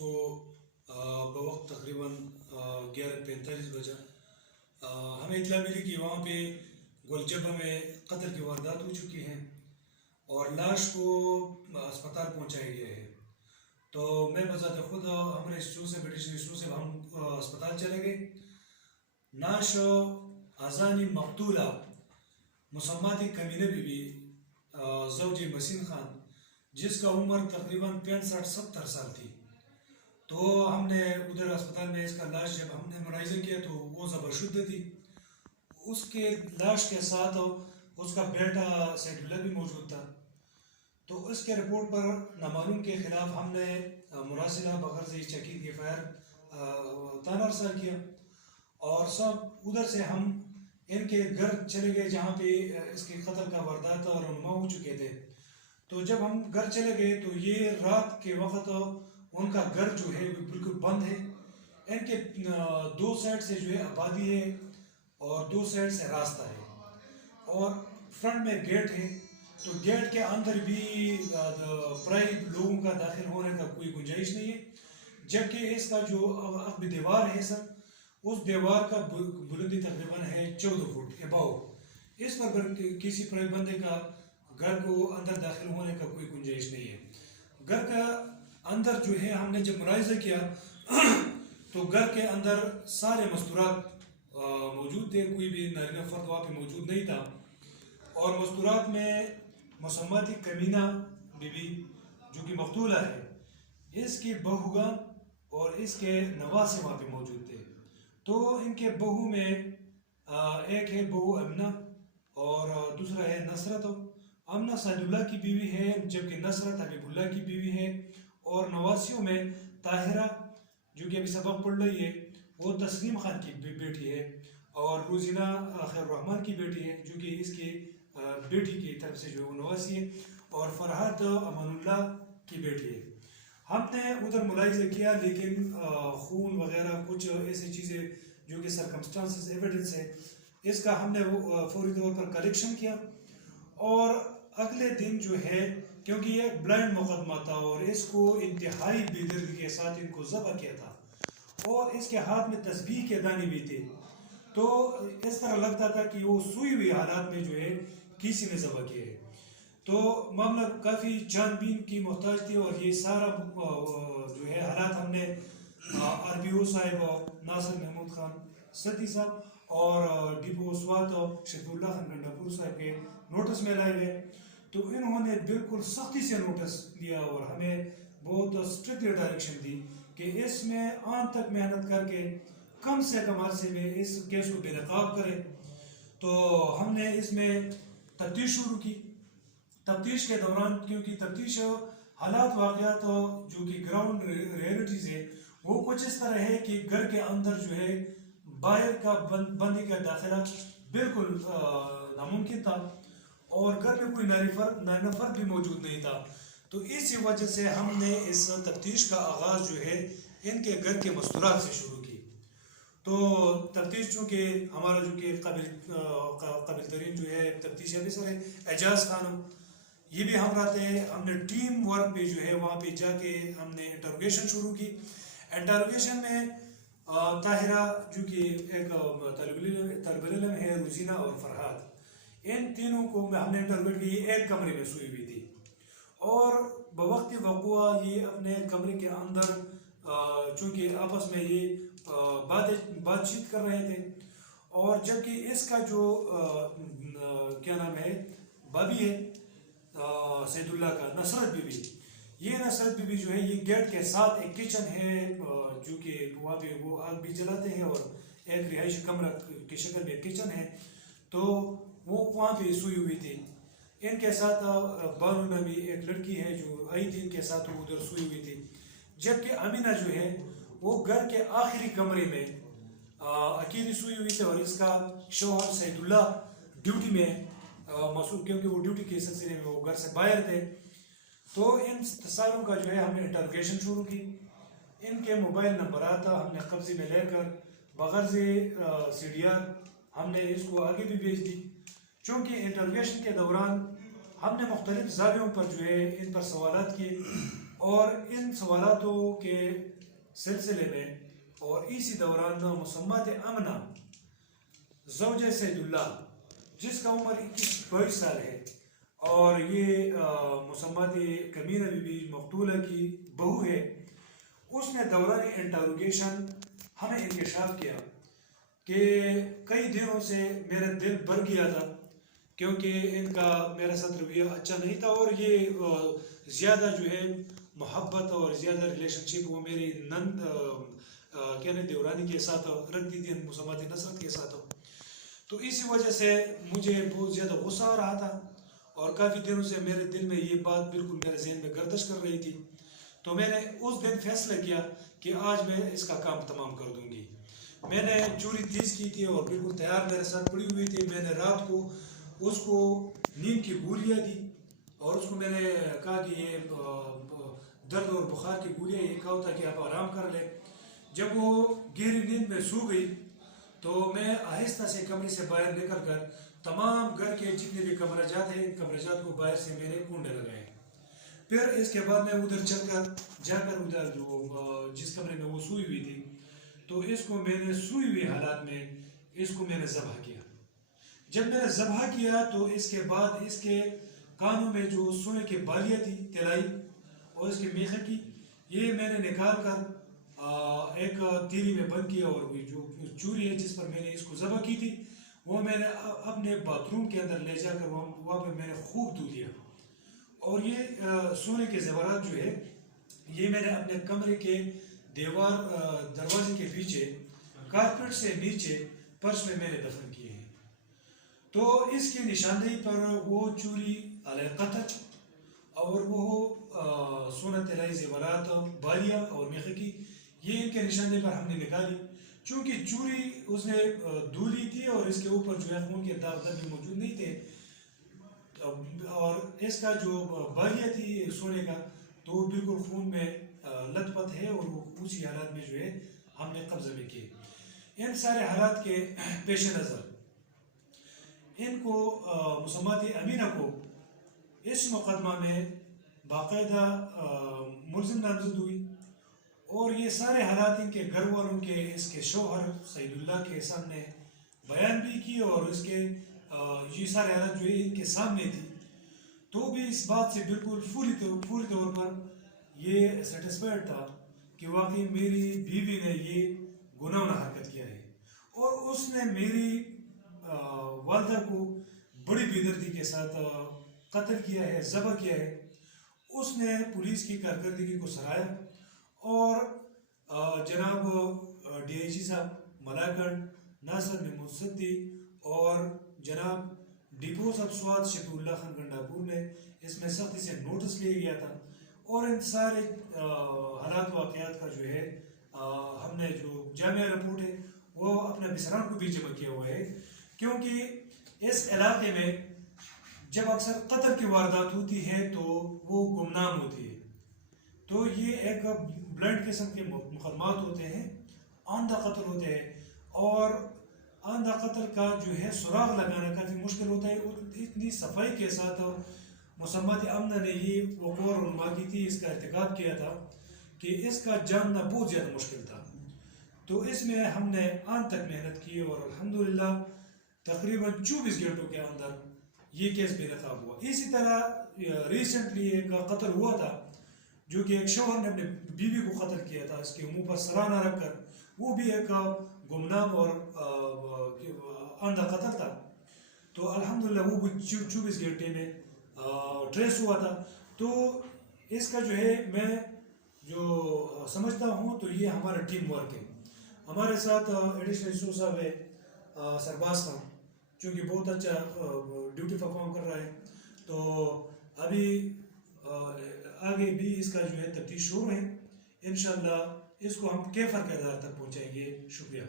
کو بوقت تقریباً 11:45 بجا ہمیں اطلاع ملی کہ وہاں پہ گلچبہ میں قتل کی واردات ہو چکی ہیں اور لاش کو اسپتال پہنچایا گیا ہے. تو میں بذات خود ہمارے انسٹیٹیوٹ سے برٹش انسٹیٹیوٹ سے ہم اسپتال چلے گئے. ناش اذانی مقتولہ مسماتی کمینہ بی بی زوج مسین خان جس کا عمر تقریباً 65-70 سال تھی. تو ہم نے ادھر اسپتال میں اس کا لاش جب ہم نے ملاحظہ کیا تو وہ ذبح شدہ تھی. اس کے لاش کے ساتھ اس کا بیٹا سید اللہ بھی موجود تھا. تو اس کے رپورٹ پر نامعلوم کے خلاف ہم نے مراسلہ بغرض چیکنگ کی فائر تانا ارسال کیا اور سب ادھر سے ہم ان کے گھر چلے گئے جہاں پہ اس کے قتل کا واردات رونما ہو چکے تھے. تو جب ہم گھر چلے گئے تو یہ رات کے وقت ان کا گھر جو ہے بالکل بند ہے. ان کے دو سائڈ سے جو ہے آبادی ہے اور دو سائڈ سے راستہ ہے اور فرنٹ میں گیٹ ہے. تو گیٹ کے اندر بھی پرائی لوگوں کا داخل ہونے کا کوئی گنجائش نہیں ہے. جبکہ اس کا جو عقب دیوار ہے سر اس دیوار کا بلندی تقریباً ہے 14 فٹ اباؤ. اس پر کسی پرائی بندے کا گھر کو اندر داخل ہونے کا کوئی گنجائش نہیں ہے. گھر کا اندر جو ہے ہم نے جب ملاحظہ کیا تو گھر کے اندر سارے مستورات موجود تھے. کوئی بھی نارینہ فرد وہاں پہ موجود نہیں تھا اور مستورات میں مسماتی کمینہ بی بی جو کہ مقتولہ ہے اس کی بہوگان اور اس کے نواسے وہاں پہ موجود تھے. تو ان کے بہو میں ایک ہے بہو امنہ اور دوسرا ہے نصرت. امنہ سید اللہ کی بیوی ہے جبکہ نصرت حبیب اللہ کی بیوی ہے. اور نواسیوں میں طاہرہ جو کہ ابھی سبق پڑھ رہی ہے وہ تسلیم خان کی بیٹی ہے اور روزینہ خیر الرحمن کی بیٹی ہے جو کہ اس کی بیٹی کی طرف سے جو نواسی ہے اور فرحت امان اللہ کی بیٹی ہے. ہم نے ادھر ملاحظہ کیا لیکن خون وغیرہ کچھ ایسی چیزیں جو کہ سرکمسٹانسز ایویڈنس ہے اس کا ہم نے فوری طور پر کلیکشن کیا. اور اگلے دن جو ہے کیونکہ یہ بلائنڈ مقدمہ تھا اور اس کو انتہائی بے دردی کے ساتھ ان کو ذبح کیا تھا اور اس کے ہاتھ میں تسبیح کے دانے بھی تھے. تو اس طرح لگتا تھا کہ وہ سوئی ہوئی حالات میں جو ہے کسی نے ذبح کیا ہے. تو معاملہ کافی جان بین کی محتاج تھی اور یہ سارا جو ہے حالات ہم نے آر پی او صاحب ناصر محمود خان سدی صاحب اور ڈی پی او سوات شفیع اللہ خان گنڈاپور صاحب کے نوٹس میں لائے گئے. تو انہوں نے بالکل سختی سے نوٹس لیا اور ہمیں بہت اسٹرکٹلی ڈائریکشن دی کہ اس میں آن تک محنت کر کے کم سے کم عرصے میں اس کیس کو بے نقاب کرے. تو ہم نے اس میں تفتیش شروع کی. تفتیش کے دوران کیونکہ تفتیش حالات واقعات جو کہ گراؤنڈ ریئلٹیز ہے وہ کچھ اس طرح ہے کہ گھر کے اندر جو ہے باہر کا بندی کا داخلہ بالکل ناممکن تھا اور گھر میں کوئی نارینہ فرد بھی موجود نہیں تھا. تو اسی وجہ سے ہم نے اس تفتیش کا آغاز جو ہے ان کے گھر کے مستورات سے شروع کی. تو تفتیش چونکہ ہمارا جو کہ قابل ترین جو ہے تفتیش افسر ہے اعجاز خان یہ بھی ہم رہتے ہیں. ہم نے ٹیم ورک پہ جو ہے وہاں پہ جا کے ہم نے انٹروگیشن شروع کی. انٹروگیشن میں طاہرہ جو کہ ایک طالب علم ہے روزینہ اور فرحات ان تینوں کو ہم نے انٹروگیٹ کی. ایک کمرے میں سوئی ہوئی تھی اور بوقت وقوع یہ اپنے کمرے کے اندر چونکہ آپس میں یہ بات چیت کر رہے تھے. اور جبکہ اس کا جو کیا نام ہے بابی ہے سید اللہ کا نصرت بی بی یہ نصرت بی بی جو ہے یہ گیٹ کے ساتھ ایک کچن ہے جو کہ وہاں پہ وہ آگ بھی جلاتے ہیں اور ایک رہائشی کمرہ کی شکل میں کچن ہے. تو وہ وہاں پہ سوئی ہوئی تھی. ان کے ساتھ بانو نبی ایک لڑکی ہے جو آئی تھی ان کے ساتھ وہ ادھر سوئی ہوئی تھی. جبکہ امینہ جو ہے وہ گھر کے آخری کمرے میں اکیلی سوئی ہوئی تھی اور اس کا شوہر سید اللہ ڈیوٹی میں مصروف کیونکہ وہ ڈیوٹی کے سلسلے میں وہ گھر سے باہر تھے. تو ان ساروں کا جو ہے ہم نے انٹروگیشن شروع کی. ان کے موبائل نمبرات ہم نے قبضے میں لے کر بغرض سی ڈی آر ہم نے اس کو آگے بھی بھیج دی. چونکہ انٹروگیشن کے دوران ہم نے مختلف زاویوں پر جو ہے ان پر سوالات کیے اور ان سوالاتوں کے سلسلے میں اور اسی دوران مسمات امنہ زوجہ سید اللہ جس کا عمر 21-22 سال ہے اور یہ مسمات کمینہ بی بی مقتولہ کی بہو ہے، اس نے دوران انٹروگیشن ہمیں انکشاف کیا کہ کئی دنوں سے میرا دل بھر گیا تھا کیونکہ ان کا میرا ساتھ رویہ اچھا نہیں تھا، اور یہ زیادہ جو ہے محبت اور زیادہ ریلیشن شپ وہ میری نند کہنے دیورانی کے ساتھ رکھتی تھی، مسمات نصرت کے ساتھ. تو اسی وجہ سے مجھے بہت زیادہ غصہ آ رہا تھا اور کافی دنوں سے میرے دل میں یہ بات بالکل میرے ذہن میں گردش کر رہی تھی. تو میں نے اس دن فیصلہ کیا کہ آج میں اس کا کام تمام کر دوں گی. میں نے چوری تیز کی تھی اور بالکل تیار میرے ساتھ پڑی ہوئی تھی. میں نے رات کو اس کو نیند کی گولیاں دی اور اس کو میں نے کہا کہ یہ درد اور بخار کی گولیاں یہ کہا تھا کہ آپ آرام کر لیں. جب وہ گہری نیند میں سو گئی تو میں آہستہ سے کمرے سے باہر نکل کر تمام گھر کے جتنے بھی کمرجات ہیں ان کمرجات کو باہر سے میں نے کنڈے لگائے. پھر اس کے بعد میں ادھر جا کر ادھر جو جس کمرے میں وہ سوئی ہوئی تھی تو اس کو میں نے سوئی ہوئی حالات میں اس کو میں نے ذبح کیا. جب میں نے ذبح کیا تو اس کے بعد اس کے کانوں میں جو سونے کی بالیاں تھی طلائی اور اس کے میخے کی یہ میں نے نکال کر ایک تیری میں بند کیا، اور جو چوری ہے جس پر میں نے اس کو ذبح کی تھی وہ میں نے اپنے باتھ روم کے اندر لے جا کر وہاں پہ میں نے خوب دھو لیا. اور یہ سونے کے زیورات جو ہے یہ میں نے اپنے کمرے کے دیوار دروازے کے پیچھے کارپیٹ سے نیچے فرش میں نے دفن کیے ہیں. تو اس کی نشاندہی پر وہ چوری علیہ قطع اور وہ سونا طلائی زیورات بالیاں اور میخے کی یہ ان کے نشاندہی پر ہم نے نکالی. چونکہ چوری اس نے دھولی تھی اور اس کے اوپر جو ہے خون کے داغ بھی موجود نہیں تھے، اور اس کا جو بالیاں تھی سونے کا تو وہ بالکل خون میں لت پت ہے اور وہ اسی حالات میں جو ہے ہم نے قبضہ میں کیے. ان سارے حالات کے پیش نظر ان کو مسمات امینہ کو اس مقدمہ میں باقاعدہ ملزم نامزد ہوئی، اور یہ سارے حالات ان کے گھر والوں کے اس کے شوہر سید اللہ کے سامنے بیان بھی کی، اور اس کے یہ سارے حالات جو ہے ان کے سامنے تھی. تو بھی اس بات سے بالکل پوری طور پر یہ سیٹسفائڈ تھا کہ واقعی میری بیوی نے یہ گناہگار حرکت کیا ہے، اور اس نے میری والدہ کو بڑی بے دردی کے ساتھ قتل کیا ہے، ذبح کیا ہے. اس نے پولیس کی کارکردگی کو سراہا اور جناب ڈی آئی جی صاحب ملاکنڈ ناصر نموسدی اور جناب ڈپو صاحب سواد شفیع اللہ خان گنڈاپور نے اس میں سختی سے نوٹس لیا گیا تھا. اور ان سارے حالات واقعات کا جو ہے ہم نے جو جامعہ رپورٹ ہے وہ اپنے بسران کو بھی جمع کیا ہوا ہے، کیونکہ اس علاقے میں جب اکثر قتل کی واردات ہوتی ہے تو وہ گمنام ہوتی ہے. تو یہ ایک بلنٹ قسم کے مقدمات ہوتے ہیں، آندھا قتل ہوتے ہیں، اور آندھا قتل کا جو ہے سراغ لگانا کافی مشکل ہوتا ہے. اتنی صفائی کے ساتھ مسمات امنہ نے یہ وقوع رونما کی تھی، اس کا ارتکاب کیا تھا کہ اس کا جاننا بہت زیادہ مشکل تھا. تو اس میں ہم نے آن تک محنت کی اور الحمدللہ تقریباً 24 گھنٹوں کے اندر یہ کیس بے نقاب ہوا. اسی طرح ریسنٹلی ایک قتل ہوا تھا جو کہ ایک شوہر نے اپنے بیوی کو قتل کیا تھا اس کے منہ پر سرانہ رکھ کر، وہ بھی ایک گمنام اور آندھا قتل تھا. تو الحمدللہ وہ 24 گھنٹے میں ٹریس ہوا تھا. تو اس کا جو ہے میں جو سمجھتا ہوں تو یہ ہمارا ٹیم ورک ہے. ہمارے ساتھ ایڈیشنل ایسو صاحب ہے سرباز خان، چونکہ بہت اچھا ڈیوٹی پرفارم کر رہا ہے. تو ابھی آگے بھی اس کا جو ہے تفتیش شروع ہے، انشاءاللہ اس کو ہم کیفر کے آدھار تک پہنچائیں گے. شکریہ.